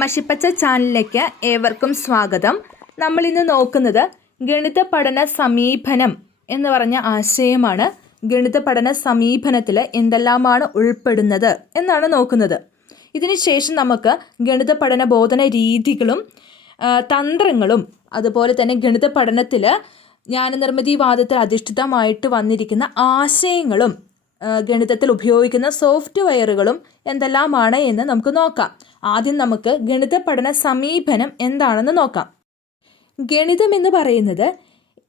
മഷിപ്പച്ച ചാനലിലേക്ക് ഏവർക്കും സ്വാഗതം. നമ്മൾ ഇന്ന് നോക്കുന്നത് ഗണിത പഠന സമീപനം എന്ന് പറഞ്ഞ ആശയമാണ്. ഗണിത പഠന സമീപനത്തിൽ എന്തെല്ലാമാണ് ഉൾപ്പെടുന്നത് എന്നാണ് നോക്കുന്നത്. ഇതിനുശേഷം നമുക്ക് ഗണിത പഠന ബോധന രീതികളും തന്ത്രങ്ങളും അതുപോലെ തന്നെ ഗണിത പഠനത്തിൽ ജ്ഞാനനിർമ്മിതിവാദത്തിൽ അധിഷ്ഠിതമായിട്ട് വന്നിരിക്കുന്ന ആശയങ്ങളും ഗണിതത്തിൽ ഉപയോഗിക്കുന്ന സോഫ്റ്റ്വെയറുകളും എന്തെല്ലാമാണ് എന്ന് നമുക്ക് നോക്കാം. ആദ്യം നമുക്ക് ഗണിത പഠന സമീപനം എന്താണെന്ന് നോക്കാം. ഗണിതം എന്ന് പറയുന്നത്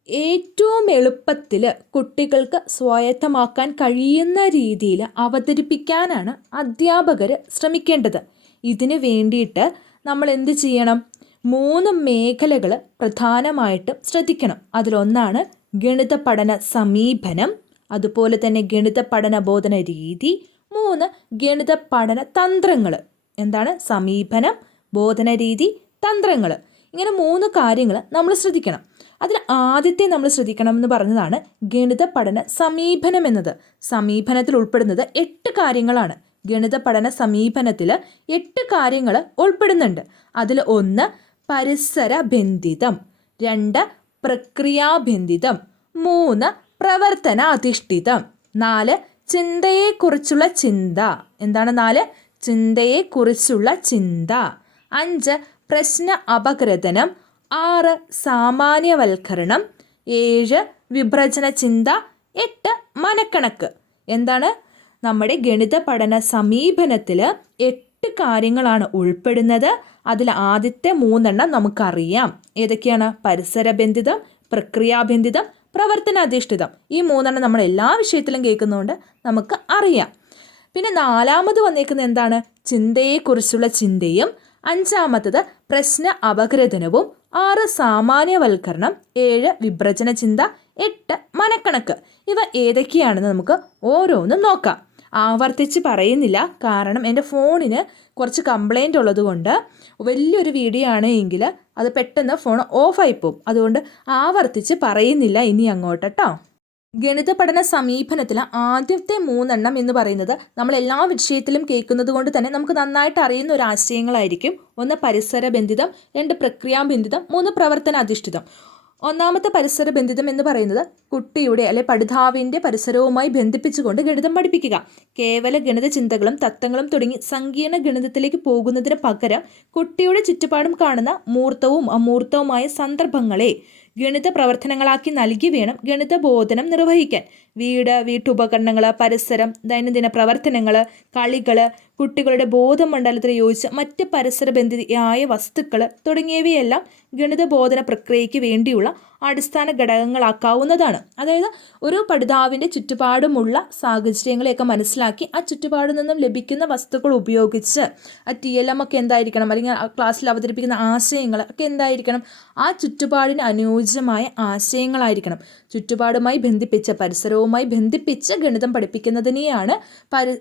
ഏറ്റവും എളുപ്പത്തിൽ കുട്ടികൾക്ക് സ്വായത്തമാക്കാൻ കഴിയുന്ന രീതിയിൽ അവതരിപ്പിക്കാനാണ് അധ്യാപകർ ശ്രമിക്കേണ്ടത്. ഇതിന് വേണ്ടിയിട്ട് നമ്മൾ എന്ത് ചെയ്യണം? മൂന്ന് മേഖലകൾ പ്രധാനമായിട്ടും ശ്രദ്ധിക്കണം. അതിലൊന്നാണ് ഗണിത പഠന സമീപനം. അതുപോലെ തന്നെ ഗണിത പഠന ബോധന രീതി. മൂന്ന് ഗണിത പഠന തന്ത്രങ്ങൾ എന്താണ്? സമീപനം ബോധന രീതി തന്ത്രങ്ങൾ ഇങ്ങനെ മൂന്ന് കാര്യങ്ങൾ നമ്മൾ ശ്രദ്ധിക്കണം. അതിൽ ആദ്യത്തെ നമ്മൾ ശ്രദ്ധിക്കണം എന്ന് പറഞ്ഞതാണ് ഗണിത പഠന സമീപനം എന്നത്. സമീപനത്തിൽ ഉൾപ്പെടുന്നത് എട്ട് കാര്യങ്ങളാണ്. ഗണിത പഠന സമീപനത്തിൽ എട്ട് കാര്യങ്ങൾ ഉൾപ്പെടുന്നുണ്ട്. അതിൽ ഒന്ന് പരിസരബന്ധിതം. രണ്ട് പ്രക്രിയാബന്ധിതം. മൂന്ന് പ്രവർത്തന അധിഷ്ഠിതം നാല് ചിന്തയെക്കുറിച്ചുള്ള ചിന്ത. എന്താണ് നാല്? ചിന്തയെക്കുറിച്ചുള്ള ചിന്ത. അഞ്ച് പ്രശ്ന അപഗ്രഥനം. ആറ് സാമാന്യവൽക്കരണം. ഏഴ് വിഭജന ചിന്ത. എട്ട് മനക്കണക്ക്. എന്താണ്? നമ്മുടെ ഗണിത പഠന സമീപനത്തിൽ എട്ട് കാര്യങ്ങളാണ് ഉൾപ്പെടുന്നത്. അതിൽ ആദ്യത്തെ മൂന്നെണ്ണം നമുക്കറിയാം. ഏതൊക്കെയാണ്? പരിസരബന്ധിതം പ്രക്രിയാബന്ധിതം പ്രവർത്തനാധിഷ്ഠിതം. ഈ മൂന്നെണ്ണം നമ്മൾ എല്ലാ വിഷയത്തിലും കേൾക്കുന്നതുകൊണ്ട് നമുക്ക് അറിയാം. പിന്നെ നാലാമത് വന്നേക്കുന്നത് എന്താണ്? ചിന്തയെക്കുറിച്ചുള്ള ചിന്തയും. അഞ്ചാമത്തത് പ്രശ്ന അപഗ്രഥനവും ആറ് സാമാന്യവൽക്കരണം. ഏഴ് വിഭ്രജന ചിന്ത എട്ട് മനക്കണക്ക്. ഇവ ഏതൊക്കെയാണെന്ന് നമുക്ക് ഓരോന്നും നോക്കാം. ആവർത്തിച്ച് പറയുന്നില്ല. കാരണം എന്റെ ഫോണിന് കുറച്ച് കംപ്ലൈന്റ് ഉള്ളത് കൊണ്ട് വലിയൊരു വീഡിയോ ആണ് അത് പെട്ടെന്ന് ഫോൺ ഓഫായി പോകും. അതുകൊണ്ട് ആവർത്തിച്ച് പറയുന്നില്ല ഇനി അങ്ങോട്ട് കേട്ടോ ഗണിത പഠന സമീപനത്തിൽ ആദ്യത്തെ മൂന്നെണ്ണം എന്ന് പറയുന്നത് നമ്മൾ എല്ലാ വിഷയത്തിലും കേൾക്കുന്നത് കൊണ്ട് തന്നെ നമുക്ക് നന്നായിട്ട് അറിയുന്ന ഒരു ആശയങ്ങളായിരിക്കും. ഒന്ന് പരിസര ബന്ധിതം രണ്ട് പ്രക്രിയാബന്ധിതം മൂന്ന് പ്രവർത്തന അധിഷ്ഠിതം. ഒന്നാമത്തെ പരിസര ബന്ധിതം എന്ന് പറയുന്നത് കുട്ടിയുടെ അല്ലെ പഠിതാവിന്റെ പരിസരവുമായി ബന്ധിപ്പിച്ചുകൊണ്ട് ഗണിതം പഠിപ്പിക്കുക. കേവല ഗണിത ചിന്തകളും തത്വങ്ങളും തുടങ്ങി സങ്കീർണ ഗണിതത്തിലേക്ക് പോകുന്നതിന് പകരം കുട്ടിയുടെ ചുറ്റുപാടും കാണുന്ന മൂർത്തവും അമൂർത്തവുമായ സന്ദർഭങ്ങളെ ഗണിത പ്രവർത്തനങ്ങളാക്കി നൽകി വേണം ഗണിത ബോധനം നിർവഹിക്കാൻ. വീട് വീട്ടുപകരണങ്ങൾ പരിസരം ദൈനംദിന പ്രവർത്തനങ്ങൾ കളികൾ കുട്ടികളുടെ ബോധമണ്ഡലത്തിന് യോജിച്ച മറ്റ് പരിസരബന്ധിയായ വസ്തുക്കൾ തുടങ്ങിയവയെല്ലാം ഗണിത ബോധന പ്രക്രിയയ്ക്ക് വേണ്ടിയുള്ള അടിസ്ഥാന ഘടകങ്ങളാക്കാവുന്നതാണ്. അതായത് ഒരു പഠിതാവിന്റെ ചുറ്റുപാടുമുള്ള സാഹചര്യങ്ങളെയൊക്കെ മനസ്സിലാക്കി ആ ചുറ്റുപാടിൽ നിന്നും ലഭിക്കുന്ന വസ്തുക്കൾ ഉപയോഗിച്ച് ആ ടി എൽ എം ഒക്കെ എന്തായിരിക്കണം അല്ലെങ്കിൽ ആ ക്ലാസ്സിൽ അവതരിപ്പിക്കുന്ന ആശയങ്ങൾ ഒക്കെ എന്തായിരിക്കണം ആ ചുറ്റുപാടിന് അനുയോജ്യമായ ആശയങ്ങളായിരിക്കണം. ചുറ്റുപാടുമായി ബന്ധിപ്പിച്ച് പരിസരവുമായി ബന്ധിപ്പിച്ച് ഗണിതം പഠിപ്പിക്കുന്നതിനെയാണ് പരി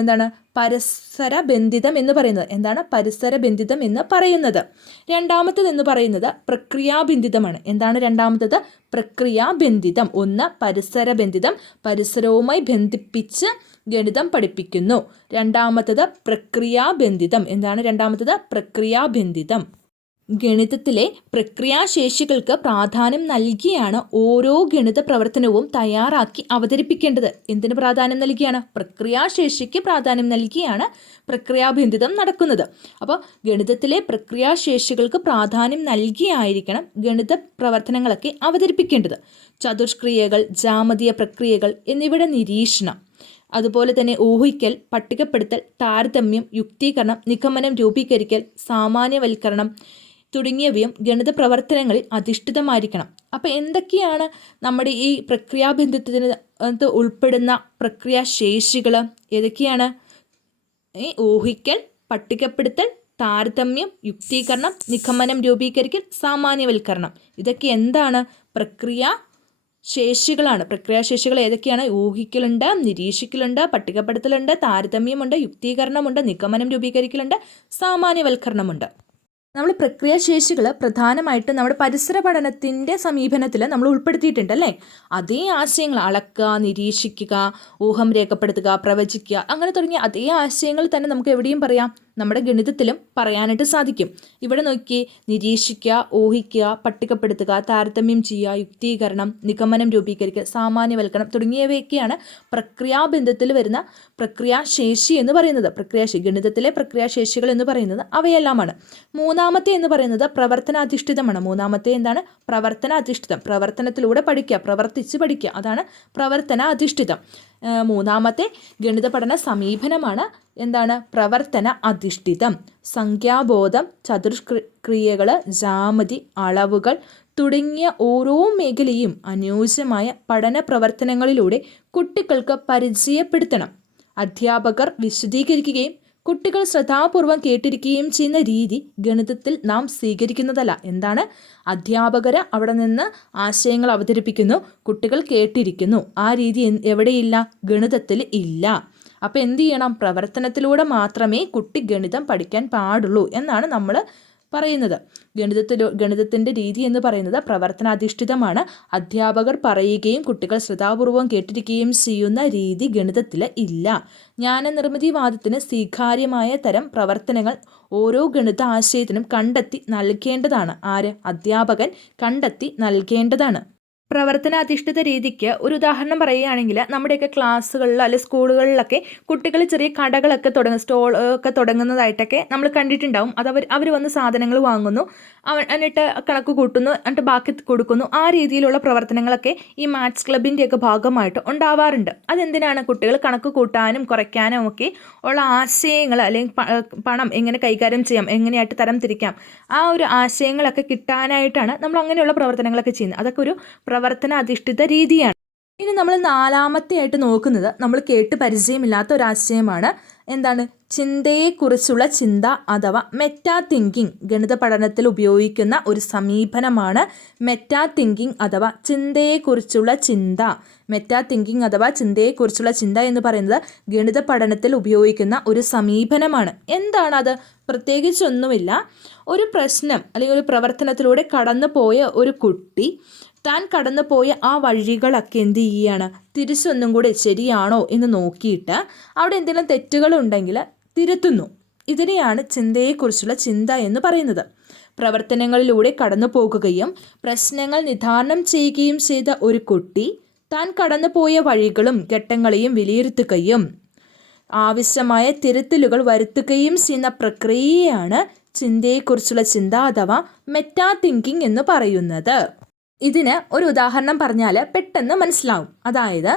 എന്താണ് പരസ്പര ബന്ധിതം എന്ന് പറയുന്നത്. എന്താണ്? പരിസര ബന്ധിതം എന്ന് പറയുന്നത്. രണ്ടാമത്തത് എന്ന് പറയുന്നത് പ്രക്രിയാബന്ധിതമാണ്. എന്താണ് രണ്ടാമത്തത്? പ്രക്രിയാബന്ധിതം. ഒന്ന് പരിസര ബന്ധിതം പരിസരവുമായി ബന്ധിപ്പിച്ച് ഗണിതം പഠിപ്പിക്കുന്നു. രണ്ടാമത്തത് പ്രക്രിയാബന്ധിതം. എന്താണ് രണ്ടാമത്തത്? പ്രക്രിയാബന്ധിതം. ഗണിതത്തിലെ പ്രക്രിയാശേഷികൾക്ക് പ്രാധാന്യം നൽകിയാണ് ഓരോ ഗണിത പ്രവർത്തനവും തയ്യാറാക്കി അവതരിപ്പിക്കേണ്ടത്. എന്തിന് പ്രാധാന്യം നൽകിയാണ്? പ്രക്രിയാശേഷിക്ക് പ്രാധാന്യം നൽകിയാണ് പ്രക്രിയാഭിന്ധിതം നടക്കുന്നത്. അപ്പോൾ ഗണിതത്തിലെ പ്രക്രിയാശേഷികൾക്ക് പ്രാധാന്യം നൽകിയായിരിക്കണം ഗണിത പ്രവർത്തനങ്ങളൊക്കെ അവതരിപ്പിക്കേണ്ടത്. ചതുഷ്ക്രിയകൾ ജാമതീയ പ്രക്രിയകൾ എന്നിവയുടെ നിരീക്ഷണം. അതുപോലെ തന്നെ ഊഹിക്കൽ പട്ടികപ്പെടുത്തൽ താരതമ്യം യുക്തീകരണം നിഗമനം രൂപീകരിക്കൽ സാമാന്യവൽക്കരണം തുടങ്ങിയവയും ഗണിത പ്രവർത്തനങ്ങളിൽ അധിഷ്ഠിതമായിരിക്കണം. അപ്പോൾ എന്തൊക്കെയാണ് നമ്മുടെ ഈ പ്രക്രിയാബന്ധത്തിന് ഉൾപ്പെടുന്ന പ്രക്രിയാശേഷികൾ ഏതൊക്കെയാണ്? ഈ ഊഹിക്കൽ പട്ടികപ്പെടുത്തൽ താരതമ്യം യുക്തീകരണം നിഗമനം രൂപീകരിക്കൽ സാമാന്യവൽക്കരണം. ഇതൊക്കെ എന്താണ്? പ്രക്രിയ ശേഷികളാണ്. പ്രക്രിയാശേഷികൾ ഏതൊക്കെയാണ്? ഊഹിക്കലുണ്ട് നിരീക്ഷിക്കലുണ്ട് പട്ടികപ്പെടുത്തലുണ്ട് താരതമ്യമുണ്ട് യുക്തീകരണമുണ്ട് നിഗമനം രൂപീകരിക്കലുണ്ട് സാമാന്യവൽക്കരണമുണ്ട്. നമ്മൾ പ്രക്രിയാശേഷികൾ പ്രധാനമായിട്ടും നമ്മുടെ പരിസര പഠനത്തിന്റെ സമീപനത്തിൽ നമ്മൾ ഉൾപ്പെടുത്തിയിട്ടുണ്ട് അല്ലേ? അതേ ആശയങ്ങൾ അളക്കുക നിരീക്ഷിക്കുക ഊഹം രേഖപ്പെടുത്തുക പ്രവചിക്കുക അങ്ങനെ തുടങ്ങിയ അതേ ആശയങ്ങൾ തന്നെ നമുക്ക് എവിടെയും പറയാം. നമ്മുടെ ഗണിതത്തിലും പറയാനായിട്ട് സാധിക്കും. ഇവിടെ നോക്കി നിരീക്ഷിക്കുക ഊഹിക്കുക പട്ടികപ്പെടുത്തുക താരതമ്യം ചെയ്യുക യുക്തീകരണം നിഗമനം രൂപീകരിക്കുക സാമാന്യവൽക്കരണം തുടങ്ങിയവയൊക്കെയാണ് പ്രക്രിയാബന്ധത്തിൽ വരുന്ന പ്രക്രിയാശേഷി എന്ന് പറയുന്നത്. പ്രക്രിയാശേഷി ഗണിതത്തിലെ പ്രക്രിയാശേഷികൾ എന്ന് പറയുന്നത് അവയെല്ലാമാണ്. മൂന്നാമത്തെ എന്ന് പറയുന്നത് പ്രവർത്തനാധിഷ്ഠിതമാണ്. മൂന്നാമത്തെ എന്താണ്? പ്രവർത്തനാധിഷ്ഠിതം. പ്രവർത്തനത്തിലൂടെ പഠിക്കുക പ്രവർത്തിച്ച് പഠിക്കുക. അതാണ് പ്രവർത്തന അധിഷ്ഠിതം മൂന്നാമത്തെ ഗണിത പഠന സമീപനമാണ് എന്താണ്? പ്രവർത്തന അധിഷ്ഠിതം സംഖ്യാബോധം ചതുഷ്ക്രിയകൾ ജാമതി അളവുകൾ തുടങ്ങിയ ഓരോ മേഖലയും അനുയോജ്യമായ പഠന പ്രവർത്തനങ്ങളിലൂടെ കുട്ടികൾക്ക് പരിചയപ്പെടുത്തണം. അധ്യാപകർ വിശദീകരിക്കുകയും കുട്ടികൾ ശ്രദ്ധാപൂർവം കേട്ടിരിക്കുകയും ചെയ്യുന്ന രീതി ഗണിതത്തിൽ നാം സ്വീകരിക്കുന്നതല്ല. എന്താണ്? അധ്യാപകർ അവിടെ നിന്ന് ആശയങ്ങൾ അവതരിപ്പിക്കുന്നു കുട്ടികൾ കേട്ടിരിക്കുന്നു. ആ രീതി എവിടെയില്ല? ഗണിതത്തിൽ ഇല്ല. അപ്പോൾ എന്ത് ചെയ്യണം? പ്രവർത്തനത്തിലൂടെ മാത്രമേ കുട്ടി ഗണിതം പഠിക്കാൻ പാടുള്ളൂ എന്നാണ് നമ്മൾ പറയുന്നത്. ഗണിതത്തിലോ ഗണിതത്തിന്റെ രീതി എന്ന് പറയുന്നത് പ്രവർത്തനാധിഷ്ഠിതമാണ്. അധ്യാപകർ പറയുകയും കുട്ടികൾ ശ്രദ്ധാപൂർവം കേട്ടിരിക്കുകയും ചെയ്യുന്ന രീതി ഗണിതത്തിൽ ഇല്ല. ജ്ഞാനനിർമ്മിതിവാദത്തിന് സ്വീകാര്യമായ തരം പ്രവർത്തനങ്ങൾ ഓരോ ഗണിത ആശയത്തിനും കണ്ടെത്തി നൽകേണ്ടതാണ്. ആര്? അധ്യാപകൻ കണ്ടെത്തി നൽകേണ്ടതാണ്. പ്രവർത്തനാധിഷ്ഠിത രീതിക്ക് ഒരു ഉദാഹരണം പറയുകയാണെങ്കിൽ നമ്മുടെയൊക്കെ ക്ലാസ്സുകളിലോ അല്ലെങ്കിൽ സ്കൂളുകളിലൊക്കെ കുട്ടികൾ ചെറിയ കടകളൊക്കെ തുടങ്ങും സ്റ്റോൾ ഒക്കെ തുടങ്ങുന്നതായിട്ടൊക്കെ നമ്മൾ കണ്ടിട്ടുണ്ടാവും. അത് അവർ അവർ വന്ന് സാധനങ്ങൾ വാങ്ങുന്നു. എന്നിട്ട് കണക്ക് കൂട്ടുന്നു എന്നിട്ട് ബാക്കി കൊടുക്കുന്നു. ആ രീതിയിലുള്ള പ്രവർത്തനങ്ങളൊക്കെ ഈ മാത്സ് ക്ലബിന്റെയൊക്കെ ഭാഗമായിട്ട് ഉണ്ടാവാറുണ്ട്. അതെന്തിനാണ് കുട്ടികൾ കണക്ക് കൂട്ടാനും കുറയ്ക്കാനും ഒക്കെ ഉള്ള ആശയങ്ങൾ അല്ലെങ്കിൽ പണം എങ്ങനെ കൈകാര്യം ചെയ്യാം എങ്ങനെയായിട്ട് തരം തിരിക്കാം ആ ഒരു ആശയങ്ങളൊക്കെ കിട്ടാനായിട്ടാണ് നമ്മൾ അങ്ങനെയുള്ള പ്രവർത്തനങ്ങളൊക്കെ ചെയ്യുന്നത്. അതൊക്കെ ഒരു പ്രവർത്തന അധിഷ്ഠിത രീതിയാണ്. ഇനി നമ്മൾ നാലാമത്തെ ആയിട്ട് നോക്കുന്നത് നമ്മൾ കേട്ട് പരിചയമില്ലാത്ത ഒരു ആശയമാണ് എന്താണ്? ചിന്തയെക്കുറിച്ചുള്ള ചിന്ത അഥവാ മെറ്റാ തിങ്കിങ് ഗണിത പഠനത്തിൽ ഉപയോഗിക്കുന്ന ഒരു സമീപനമാണ് മെറ്റാ തിങ്കിങ് അഥവാ ചിന്തയെക്കുറിച്ചുള്ള ചിന്ത. മെറ്റാ തിങ്കിങ് അഥവാ ചിന്തയെക്കുറിച്ചുള്ള ചിന്ത എന്ന് പറയുന്നത് ഗണിത പഠനത്തിൽ ഉപയോഗിക്കുന്ന ഒരു സമീപനമാണ്. എന്താണത്? പ്രത്യേകിച്ചൊന്നുമില്ല. ഒരു പ്രശ്നം അല്ലെങ്കിൽ ഒരു പ്രവർത്തനത്തിലൂടെ കടന്നു പോയ ഒരു കുട്ടി താൻ കടന്നു പോയ ആ വഴികളൊക്കെ എന്ത് ചെയ്യുകയാണ് തിരിച്ചൊന്നും കൂടെ ശരിയാണോ എന്ന് നോക്കിയിട്ട് അവിടെ എന്തെങ്കിലും തെറ്റുകൾ തെറ്റുകളുണ്ടെങ്കിൽ തിരുത്തുന്നു. ഇതിനെയാണ് ചിന്തയെക്കുറിച്ചുള്ള ചിന്ത എന്ന് പറയുന്നത്. പ്രവർത്തനങ്ങളിലൂടെ കടന്നു പോകുകയും പ്രശ്നങ്ങൾ നിധാനം ചെയ്യുകയും ചെയ്ത ഒരു കുട്ടി താൻ കടന്നുപോയ വഴികളും ഘട്ടങ്ങളെയും വിലയിരുത്തുകയും ആവശ്യമായ തിരുത്തലുകൾ വരുത്തുകയും ചെയ്യുന്ന പ്രക്രിയയാണ് ചിന്തയെക്കുറിച്ചുള്ള ചിന്ത അഥവാ മെറ്റാ തിങ്കിങ് എന്ന് പറയുന്നത്. ഇതിന് ഒരു ഉദാഹരണം പറഞ്ഞാൽ പെട്ടെന്ന് മനസ്സിലാവും. അതായത്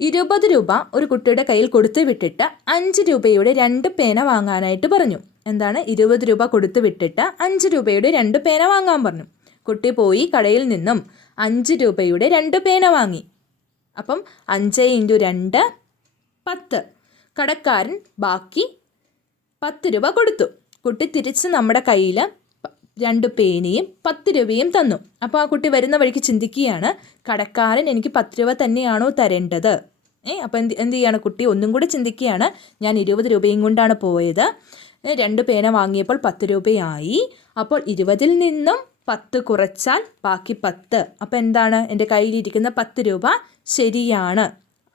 ഇരുപത് രൂപ ഒരു കുട്ടിയുടെ കയ്യിൽ കൊടുത്തു വിട്ടിട്ട് അഞ്ച് രൂപയുടെ രണ്ട് പേന വാങ്ങാനായിട്ട് പറഞ്ഞു. എന്താണ്? ഇരുപത് രൂപ കൊടുത്തു വിട്ടിട്ട് അഞ്ച് രൂപയുടെ രണ്ട് പേന വാങ്ങാൻ പറഞ്ഞു. കുട്ടി പോയി കടയിൽ നിന്നും അഞ്ച് രൂപയുടെ രണ്ട് പേന വാങ്ങി. അപ്പം അഞ്ച് ഇന്റു രണ്ട് പത്ത്. കടക്കാരൻ ബാക്കി പത്ത് രൂപ കൊടുത്തു. കുട്ടി തിരിച്ച് നമ്മുടെ കയ്യിൽ രണ്ട് പേനയും പത്ത് രൂപയും തന്നു. അപ്പോൾ ആ കുട്ടി വരുന്ന വഴിക്ക് ചിന്തിക്കുകയാണ് കടക്കാരൻ എനിക്ക് പത്ത് രൂപ തന്നെയാണോ തരേണ്ടത്? ഏ അപ്പോൾ എന്ത് എന്ത് ചെയ്യാണ് കുട്ടി? ഒന്നും കൂടി ചിന്തിക്കുകയാണ്. ഞാൻ ഇരുപത് രൂപയും കൊണ്ടാണ് പോയത്. രണ്ട് പേന വാങ്ങിയപ്പോൾ പത്ത് രൂപയായി. അപ്പോൾ ഇരുപതിൽ നിന്നും പത്ത് കുറച്ചാൽ ബാക്കി പത്ത്. അപ്പോൾ എന്താണ് എന്റെ കയ്യിലിരിക്കുന്ന പത്ത് രൂപ? ശരിയാണ്.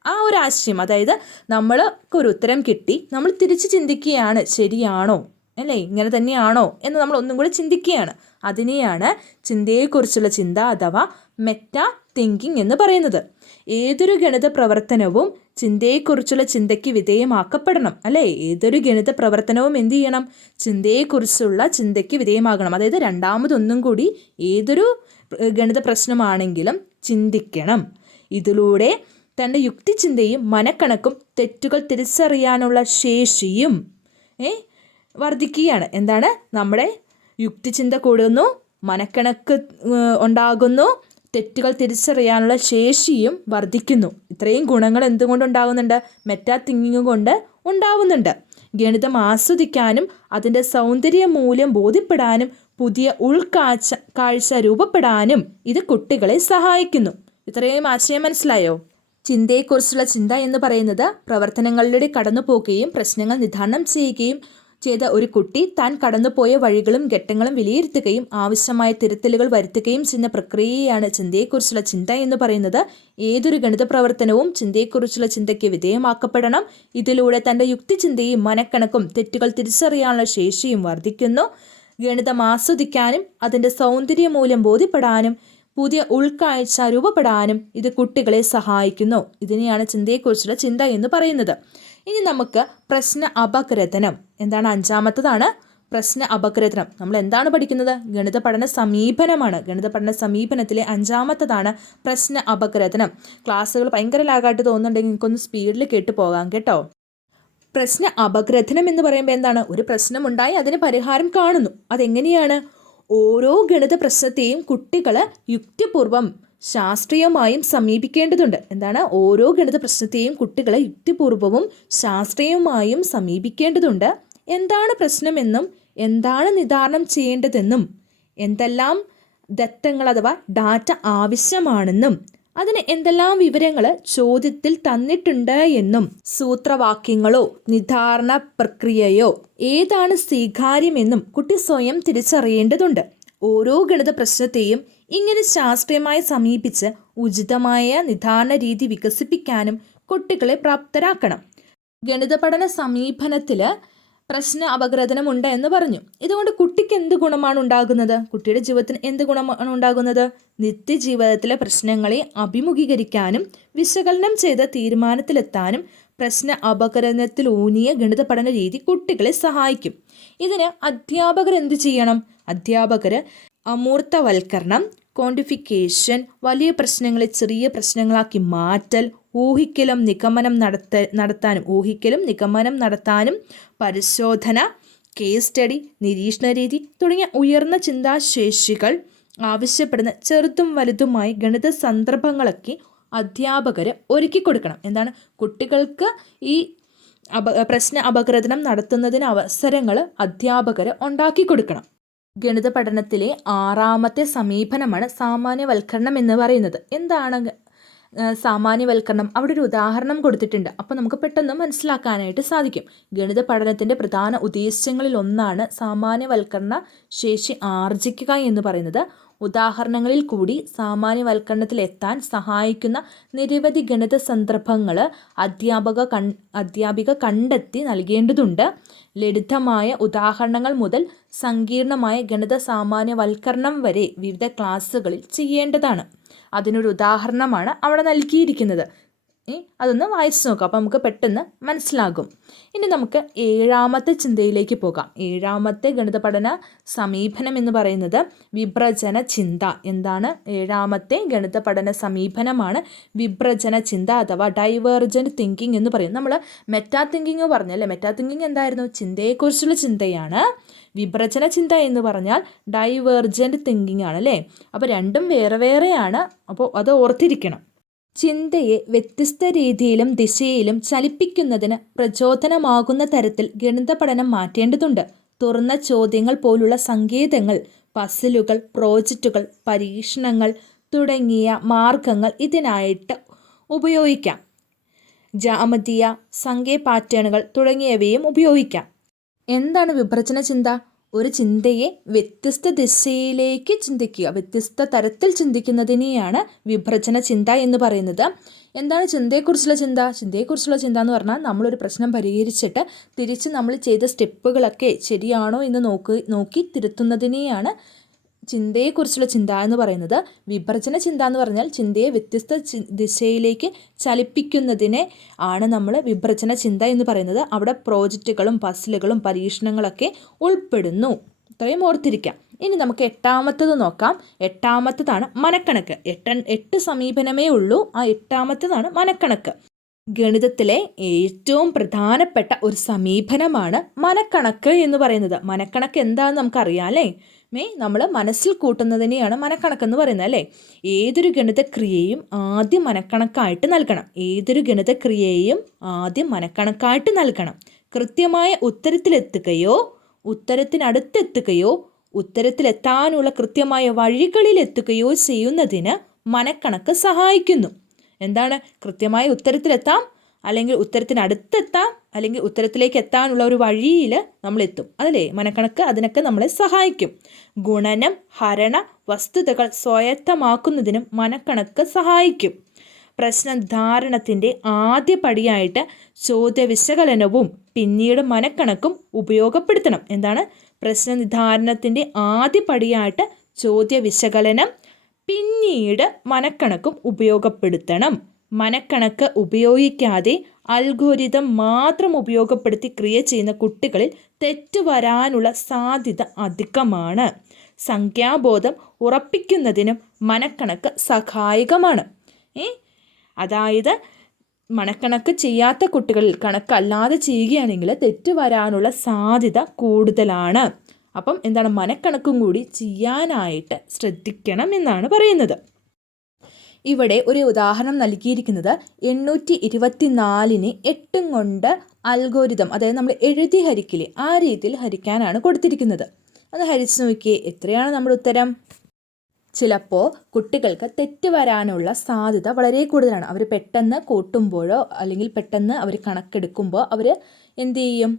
ആ ഒരു ആശയം അതായത് നമ്മൾക്ക് ഒരു ഉത്തരം കിട്ടി. നമ്മൾ തിരിച്ച് ചിന്തിക്കുകയാണ് ശരിയാണോ? അല്ലേ? ഇങ്ങനെ തന്നെയാണോ എന്ന് നമ്മൾ ഒന്നും കൂടി ചിന്തിക്കുകയാണ്. അതിനെയാണ് ചിന്തയെക്കുറിച്ചുള്ള ചിന്ത അഥവാ മെറ്റ തിങ്കിങ് എന്ന് പറയുന്നത്. ഏതൊരു ഗണിത പ്രവർത്തനവും ചിന്തയെക്കുറിച്ചുള്ള ചിന്തയ്ക്ക് വിധേയമാക്കപ്പെടണം. അല്ലേ? ഏതൊരു ഗണിത പ്രവർത്തനവും എന്ത് ചെയ്യണം? ചിന്തയെക്കുറിച്ചുള്ള ചിന്തയ്ക്ക് വിധേയമാകണം. അതായത് രണ്ടാമതൊന്നും കൂടി ഏതൊരു ഏഹ്, ഗണിത പ്രശ്നമാണെങ്കിലും ചിന്തിക്കണം. ഇതിലൂടെ തന്റെ യുക്തിചിന്തയും മനക്കണക്കും തെറ്റുകൾ തിരിച്ചറിയാനുള്ള ശേഷിയും ഏ? വർദ്ധിക്കുകയാണ്. എന്താണ്? നമ്മുടെ യുക്തിചിന്ത കൂടുന്നു മനക്കണക്ക് ഉണ്ടാകുന്നു തെറ്റുകൾ തിരിച്ചറിയാനുള്ള ശേഷിയും വർദ്ധിക്കുന്നു. ഇത്രയും ഗുണങ്ങൾ എന്തുകൊണ്ട് ഉണ്ടാകുന്നുണ്ട്? മെറ്റാ തിങ്കിങ് കൊണ്ട് ഉണ്ടാവുന്നുണ്ട് ഗണിതം ആസ്വദിക്കാനും അതിന്റെ സൗന്ദര്യ മൂല്യം ബോധ്യപ്പെടാനും പുതിയ ഉൾക്കാഴ്ച കാഴ്ച രൂപപ്പെടാനും ഇത് കുട്ടികളെ സഹായിക്കുന്നു. ഇത്രയും ആശയം മനസ്സിലായോ? ചിന്തയെക്കുറിച്ചുള്ള ചിന്ത എന്ന് പറയുന്നത് പ്രവർത്തനങ്ങളിലൂടെ കടന്നു പോകുകയും പ്രശ്നങ്ങൾ നിധാനം ചെയ്യുകയും ചെയ്ത ഒരു കുട്ടി താൻ കടന്നുപോയ വഴികളും ഘട്ടങ്ങളും വിലയിരുത്തുകയും ആവശ്യമായ തിരുത്തലുകൾ വരുത്തുകയും ചെയ്യുന്ന പ്രക്രിയയാണ് ചിന്തയെക്കുറിച്ചുള്ള ചിന്ത എന്ന് പറയുന്നത്. ഏതൊരു ഗണിത പ്രവർത്തനവും ചിന്തയെക്കുറിച്ചുള്ള ചിന്തയ്ക്ക് വിധേയമാക്കപ്പെടണം. ഇതിലൂടെ തന്റെ യുക്തിചിന്തയും മനക്കണക്കും തെറ്റുകൾ തിരിച്ചറിയാനുള്ള ശേഷിയും വർദ്ധിക്കുന്നു. ഗണിതം ആസ്വദിക്കാനും അതിന്റെ സൗന്ദര്യമൂല്യം ബോധ്യപ്പെടാനും പുതിയ ഉൾക്കാഴ്ച രൂപപ്പെടാനും ഇത് കുട്ടികളെ സഹായിക്കുന്നു. ഇതിനെയാണ് ചിന്തയെക്കുറിച്ചുള്ള ചിന്ത എന്ന് പറയുന്നത്. ഇനി നമുക്ക് പ്രശ്ന അപഗ്രഥനം. എന്താണ് അഞ്ചാമത്തതാണ്? പ്രശ്ന അപഗ്രഥനം. നമ്മൾ എന്താണ് പഠിക്കുന്നത്? ഗണിത പഠന സമീപനമാണ്. ഗണിത പഠന സമീപനത്തിലെ അഞ്ചാമത്തതാണ് പ്രശ്ന അപഗ്രഥനം. ക്ലാസ്സുകൾ ഭയങ്കര ലാഗായിട്ട് തോന്നുന്നുണ്ടെങ്കിൽ നിങ്ങൾക്കൊന്ന് സ്പീഡിൽ കേട്ട് പോകാം കേട്ടോ. പ്രശ്ന അപഗ്രഥനം എന്ന് പറയുമ്പോൾ എന്താണ്? ഒരു പ്രശ്നം ഉണ്ടായി അതിന് പരിഹാരം കാണുന്നു. അതെങ്ങനെയാണ്? ഓരോ ഗണിത പ്രശ്നത്തെയും കുട്ടികൾ യുക്തിപൂർവം ശാസ്ത്രീയമായും സമീപിക്കേണ്ടതുണ്ട്. എന്താണ്? ഓരോ ഗണിത പ്രശ്നത്തെയും കുട്ടികളെ യുക്തിപൂർവവും ശാസ്ത്രീയമായും സമീപിക്കേണ്ടതുണ്ട്. എന്താണ് പ്രശ്നമെന്നും എന്താണ് നിദാനം ചെയ്യേണ്ടതെന്നും എന്തെല്ലാം ദത്തങ്ങൾ അഥവാ ഡാറ്റ ആവശ്യമാണെന്നും അതിന് എന്തെല്ലാം വിവരങ്ങൾ ചോദ്യത്തിൽ തന്നിട്ടുണ്ട് എന്നും സൂത്രവാക്യങ്ങളോ നിധാരണ പ്രക്രിയയോ ഏതാണ് സ്വീകാര്യമെന്നും കുട്ടി സ്വയം തിരിച്ചറിയേണ്ടതുണ്ട്. ഓരോ ഗണിത പ്രശ്നത്തെയും ഇങ്ങനെ ശാസ്ത്രീയമായി സമീപിച്ച് ഉചിതമായ നിധാന രീതി വികസിപ്പിക്കാനും കുട്ടികളെ പ്രാപ്തരാക്കണം. ഗണിത പഠന സമീപനത്തിൽ പ്രശ്ന അപഗ്രഥനമുണ്ട് എന്ന് പറഞ്ഞു. ഇതുകൊണ്ട് കുട്ടിക്ക് എന്ത് ഗുണമാണ് ഉണ്ടാകുന്നത്? കുട്ടിയുടെ ജീവിതത്തിന് എന്ത് ഗുണമാണ് ഉണ്ടാകുന്നത്? നിത്യജീവിതത്തിലെ പ്രശ്നങ്ങളെ അഭിമുഖീകരിക്കാനും വിശകലനം ചെയ്ത തീരുമാനത്തിലെത്താനും പ്രശ്ന അപഗ്രഥനത്തിലൂന്നിയ ഗണിത പഠന രീതി കുട്ടികളെ സഹായിക്കും. ഇതിന് അധ്യാപകർ എന്ത് ചെയ്യണം? അധ്യാപകർ അമൂർത്തവൽക്കരണം ക്വാണ്ടിഫിക്കേഷൻ വലിയ പ്രശ്നങ്ങളെ ചെറിയ പ്രശ്നങ്ങളാക്കി മാറ്റൽ ഊഹിക്കലും നിഗമനം നടത്ത നടത്താനും ഊഹിക്കലും നിഗമനം നടത്താനും പരിശോധന കേസ് സ്റ്റഡി നിരീക്ഷണ രീതി തുടങ്ങിയ ഉയർന്ന ചിന്താശേഷികൾ ആവശ്യപ്പെടുന്ന ചെറുതും വലുതുമായി ഗണിത സന്ദർഭങ്ങളൊക്കെ അധ്യാപകർ ഒരുക്കി കൊടുക്കണം. എന്താണ്? കുട്ടികൾക്ക് ഈ അപ പ്രശ്ന അപഗ്രഥനം നടത്തുന്നതിന് അവസരങ്ങൾ അധ്യാപകർ ഉണ്ടാക്കി കൊടുക്കണം. ഗണിത പഠനത്തിലെ ആറാമത്തെ സമീപനമാണ് സാമാന്യവൽക്കരണം എന്ന് പറയുന്നത്. എന്താണ് സാമാന്യവൽക്കരണം? അവിടെ ഒരു ഉദാഹരണം കൊടുത്തിട്ടുണ്ട്. അപ്പോൾ നമുക്ക് പെട്ടെന്ന് മനസ്സിലാക്കാനായിട്ട് സാധിക്കും. ഗണിത പഠനത്തിന്റെ പ്രധാന ഉദ്ദേശങ്ങളിൽ ഒന്നാണ് സാമാന്യവൽക്കരണ ശേഷി ആർജിക്കുക എന്ന് പറയുന്നത്. ഉദാഹരണങ്ങളിൽ കൂടി സാമാന്യവൽക്കരണത്തിലെത്താൻ സഹായിക്കുന്ന നിരവധി ഗണിത സന്ദർഭങ്ങൾ അധ്യാപക കൺ അധ്യാപിക കണ്ടെത്തി നൽകേണ്ടതുണ്ട്. ലളിതമായ ഉദാഹരണങ്ങൾ മുതൽ സങ്കീർണമായ ഗണിത സാമാന്യവൽക്കരണം വരെ വിവിധ ക്ലാസ്സുകളിൽ ചെയ്യേണ്ടതാണ്. അതിനൊരു ഉദാഹരണമാണ് അവിടെ നൽകിയിരിക്കുന്നത്. അതൊന്ന് വായിച്ചു നോക്കാം. അപ്പോൾ നമുക്ക് പെട്ടെന്ന് മനസ്സിലാകും. ഇനി നമുക്ക് ഏഴാമത്തെ ചിന്തയിലേക്ക് പോകാം. ഏഴാമത്തെ ഗണിത പഠന സമീപനം എന്ന് പറയുന്നത് വിഭ്രജന ചിന്ത. എന്താണ്? ഏഴാമത്തെ ഗണിത പഠന സമീപനമാണ് വിഭ്രജന ചിന്ത അഥവാ ഡൈവേർജന്റ് തിങ്കിങ് എന്ന് പറയും. നമ്മൾ മെറ്റാ തിങ്കിങ് പറഞ്ഞല്ലേ മെറ്റാ തിങ്കിങ് എന്തായിരുന്നു? ചിന്തയെക്കുറിച്ചുള്ള ചിന്തയാണ്. വിഭ്രജന ചിന്ത എന്ന് പറഞ്ഞാൽ ഡൈവേർജന്റ് തിങ്കിങ് ആണ് അല്ലേ? അപ്പോൾ രണ്ടും വേറെ വേറെയാണ്. അപ്പോൾ അത് ഓർത്തിരിക്കണം. ചിന്തയെ വ്യത്യസ്ത രീതിയിലും ദിശയിലും ചലിപ്പിക്കുന്നതിന് പ്രചോദനമാകുന്ന തരത്തിൽ ഗണിത പഠനം മാറ്റേണ്ടതുണ്ട്. തുറന്ന ചോദ്യങ്ങൾ പോലുള്ള സങ്കേതങ്ങൾ പസിലുകൾ പ്രോജക്റ്റുകൾ പരീക്ഷണങ്ങൾ തുടങ്ങിയ മാർഗങ്ങൾ ഇതിനായിട്ട് ഉപയോഗിക്കാം. ജാമതീയ സംഖ്യ പാറ്റേണുകൾ തുടങ്ങിയവയും ഉപയോഗിക്കാം. എന്താണ് വിഭജന ചിന്ത ഒരു ചിന്തയെ വ്യത്യസ്ത ദിശയിലേക്ക് ചിന്തിക്കുക. വ്യത്യസ്ത തരത്തിൽ ചിന്തിക്കുന്നതിനെയാണ് വിഭജന ചിന്ത എന്ന് പറയുന്നത്. എന്താണ് ചിന്തയെക്കുറിച്ചുള്ള ചിന്ത? ചിന്തയെക്കുറിച്ചുള്ള ചിന്ത എന്ന് പറഞ്ഞാൽ നമ്മളൊരു പ്രശ്നം പരിഹരിച്ചിട്ട് തിരിച്ച് നമ്മൾ ചെയ്ത സ്റ്റെപ്പുകളൊക്കെ ശരിയാണോ എന്ന് നോക്ക് നോക്കി തിരുത്തുന്നതിനെയാണ് ചിന്തയെക്കുറിച്ചുള്ള ചിന്ത എന്ന് പറയുന്നത് വിഭജന ചിന്ത എന്ന് പറഞ്ഞാൽ ചിന്തയെ വ്യത്യസ്ത ദിശയിലേക്ക് ചലിപ്പിക്കുന്നതിനെ ആണ് നമ്മൾ വിഭജന ചിന്ത എന്ന് പറയുന്നത്. അവിടെ പ്രോജക്റ്റുകളും പസിലുകളും പരീക്ഷണങ്ങളൊക്കെ ഉൾപ്പെടുന്നു. ഇത്രയും ഓർത്തിരിക്കാം. ഇനി നമുക്ക് എട്ടാമത്തത് നോക്കാം. എട്ടാമത്തതാണ് മനക്കണക്ക്. എട്ട എട്ട് സമീപനമേ ഉള്ളൂ. ആ എട്ടാമത്തതാണ് മനക്കണക്ക്. ഗണിതത്തിലെ ഏറ്റവും പ്രധാനപ്പെട്ട ഒരു സമീപനമാണ് മനക്കണക്ക് എന്ന് പറയുന്നത്. മനക്കണക്ക് എന്താണെന്ന് നമുക്കറിയാം അല്ലേ? മേ നമ്മൾ മനസ്സിൽ കൂട്ടുന്നതിനെയാണ് മനക്കണക്കെന്ന് പറയുന്നത് അല്ലേ? ഏതൊരു ഗണിതക്രിയയും ആദ്യം മനക്കണക്കായിട്ട് നൽകണം. ഏതൊരു ഗണിതക്രിയയും ആദ്യം മനക്കണക്കായിട്ട് നൽകണം. കൃത്യമായ ഉത്തരത്തിലെത്തുകയോ ഉത്തരത്തിനടുത്തെത്തുകയോ ഉത്തരത്തിലെത്താനുള്ള കൃത്യമായ വഴികളിലെത്തുകയോ ചെയ്യുന്നതിന് മനക്കണക്ക് സഹായിക്കുന്നു. എന്താണ്? കൃത്യമായ ഉത്തരത്തിലെത്താം അല്ലെങ്കിൽ ഉത്തരത്തിനടുത്തെത്താം അല്ലെങ്കിൽ ഉത്തരത്തിലേക്ക് എത്താനുള്ള ഒരു വഴിയിൽ നമ്മൾ എത്തും അതല്ലേ? മനക്കണക്ക് അതിനൊക്കെ നമ്മളെ സഹായിക്കും. ഗുണനം ഹരണ വസ്തുതകൾ സ്വായത്തമാക്കുന്നതിനും മനക്കണക്ക് സഹായിക്കും. പ്രശ്ന ധാരണത്തിന്റെ ആദ്യ പടിയായിട്ട് ചോദ്യ വിശകലനവും പിന്നീട് മനക്കണക്കും ഉപയോഗപ്പെടുത്തണം. എന്താണ്? പ്രശ്ന പ്രശ്നനിധാരണത്തിന്റെ ആദ്യ പടിയായിട്ട് ചോദ്യ വിശകലനം പിന്നീട് മനക്കണക്കും ഉപയോഗപ്പെടുത്തണം. മനക്കണക്ക് ഉപയോഗിക്കാതെ അൽഗോരിതം മാത്രം ഉപയോഗപ്പെടുത്തി ക്രിയ ചെയ്യുന്ന കുട്ടികളിൽ തെറ്റ് വരാനുള്ള സാധ്യത അധികമാണ്. സംഖ്യാബോധം ഉറപ്പിക്കുന്നതിനും മനക്കണക്ക് സഹായകമാണ്. ഏ? അതായത് മണക്കണക്ക് ചെയ്യാത്ത കുട്ടികളിൽ കണക്കല്ലാതെ ചെയ്യുകയാണെങ്കിൽ തെറ്റ് വരാനുള്ള സാധ്യത കൂടുതലാണ്. അപ്പം എന്താണ് മനക്കണക്കും കൂടി ചെയ്യാനായിട്ട് ശ്രദ്ധിക്കണം എന്നാണ് പറയുന്നത്. ഇവിടെ ഒരു ഉദാഹരണം നൽകിയിരിക്കുന്നത് എണ്ണൂറ്റി ഇരുപത്തി നാലിന് എട്ടും കൊണ്ട് അൽഗോരിതം അതായത് നമ്മൾ എഴുതി ഹരിക്കില്ലേ ആ രീതിയിൽ ഹരിക്കാനാണ് കൊടുത്തിരിക്കുന്നത്. അത് ഹരിച്ചു നോക്കിയേ എത്രയാണ് നമ്മുടെ ഉത്തരം? ചിലപ്പോൾ കുട്ടികൾക്ക് തെറ്റ് വരാനുള്ള സാധ്യത വളരെ കൂടുതലാണ്. അവർ പെട്ടെന്ന് കൂട്ടുമ്പോഴോ അല്ലെങ്കിൽ പെട്ടെന്ന് അവർ കണക്കെടുക്കുമ്പോൾ അവർ എന്ത് ചെയ്യും?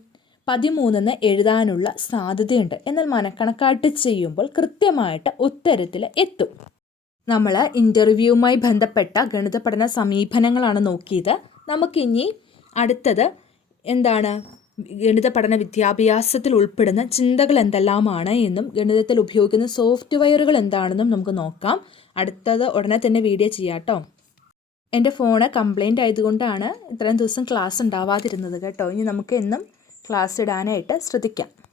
പതിമൂന്നെന്ന് എഴുതാനുള്ള സാധ്യതയുണ്ട്. എന്നാൽ മനക്കണക്കാട്ട് ചെയ്യുമ്പോൾ കൃത്യമായിട്ട് ഉത്തരത്തിൽ എത്തും. നമ്മൾ ഇന്റർവ്യൂവുമായി ബന്ധപ്പെട്ട ഗണിത പഠന സമീപനങ്ങളാണ് നോക്കിയത്. നമുക്കിനി അടുത്തത് എന്താണ്? ഗണിത പഠന വിദ്യാഭ്യാസത്തിൽ ഉൾപ്പെടുന്ന ചിന്തകൾ എന്തെല്ലാമാണ് എന്നും ഗണിതത്തിൽ ഉപയോഗിക്കുന്ന സോഫ്റ്റ്വെയറുകൾ എന്താണെന്നും നമുക്ക് നോക്കാം. അടുത്തത് ഉടനെ തന്നെ വീഡിയോ ചെയ്യാം കേട്ടോ. എന്റെ ഫോണ് കംപ്ലൈന്റ് ആയതുകൊണ്ടാണ് ഇത്രയും ദിവസം ക്ലാസ് ഉണ്ടാവാതിരുന്നത് കേട്ടോ. ഇനി നമുക്ക് എന്നും ക്ലാസ് ഇടാനായിട്ട് ശ്രദ്ധിക്കാം.